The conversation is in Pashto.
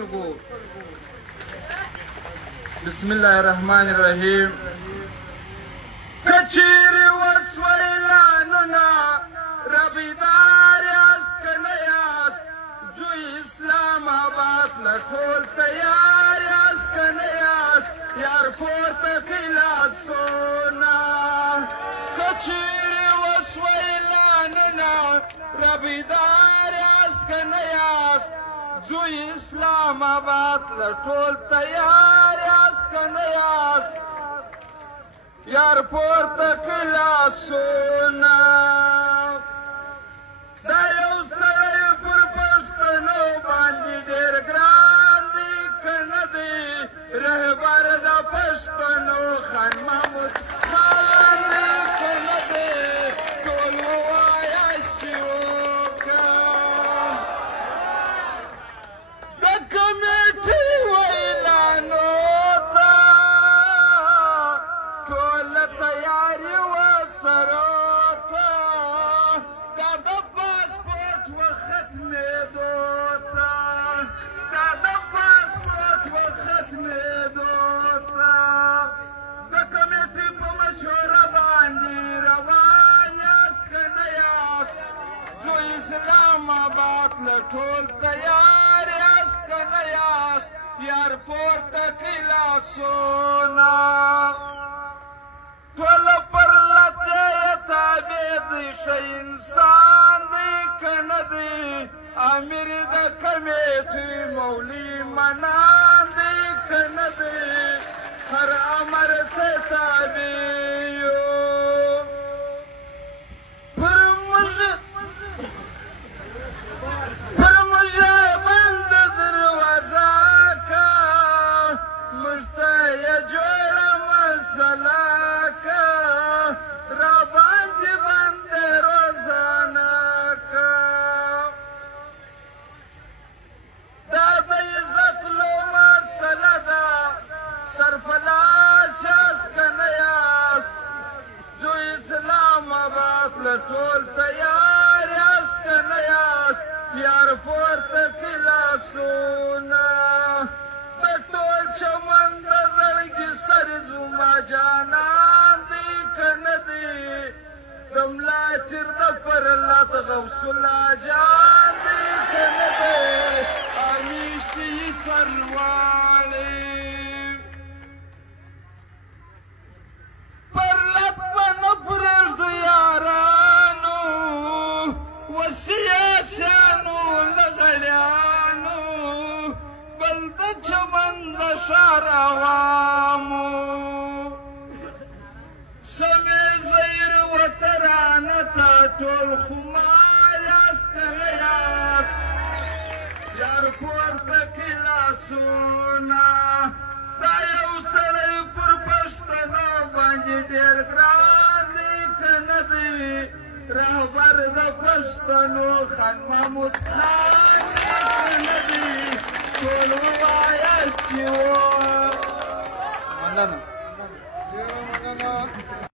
خلکو بسم الله الرحمن الرحیم کچیرې وسوی اعلانونه ربیدار یاست که نه یاست زوی اسلام آباد له ټول تیار یاست که نه یاست یار پورته کړئ لاسونه کچیرې وسوی اعلانونه ربیدار یاست که نه یاست زوی اسلام آباد له ټول تیار یاست که نه یاست یار پورته کړئ لاسونه دا یو سړی پر پښتنو باندې ډېر ګران دی که نه دی رهبر د پښتنو خان محمود خان دی که نه دی ټول ووایاست چې وکړه د کمیټې ویلانو ته ټوله تیاري ورسره وکړه دا د پاسپورټ وختمېدو ته دا د پاسپورټ وختمېدو ته د کمیټې په مشوره باندې روان یاست که نه یاست زو اسلام آباد له ټول تیار یاست که نه یاست یار پورته کړئ لاسونه ټوله پر لته یې تابع دی ښه انسان دی که نه دی امیر د کمیټې مولي منان دی که نه دی هر امر ته تابع یو پر موږ بند دروازه که موږ ته یې جوړه مسله که راباندې بندې روزانه که دا د عزت لو مسله ده سرفلاس یاست که نه یاست زو اسلام آباد له ټول تیار یاست که نه یاست یار پورته کړئ لاسونه د ټول چمن د زړګي سر زما جانان دی که نه دی د ملا تیر د پرلت غوث الله جان دی که نه دی امیشتې یې سرواړې پرلت به نه پرېږدو یارانو وسیاسیانو لغړیانو بل د چمن د ښار عوامو سمې زیر وطرانه ته ټول خمار یاست که نه یاست یار پورته کړئ لاسونه دا یو سړی پر پښتنو باندې ډېر ګران دی که نه دی رهبر د پښتنو خان محمود خان دی که نه دی ټول ووایاست چې مننه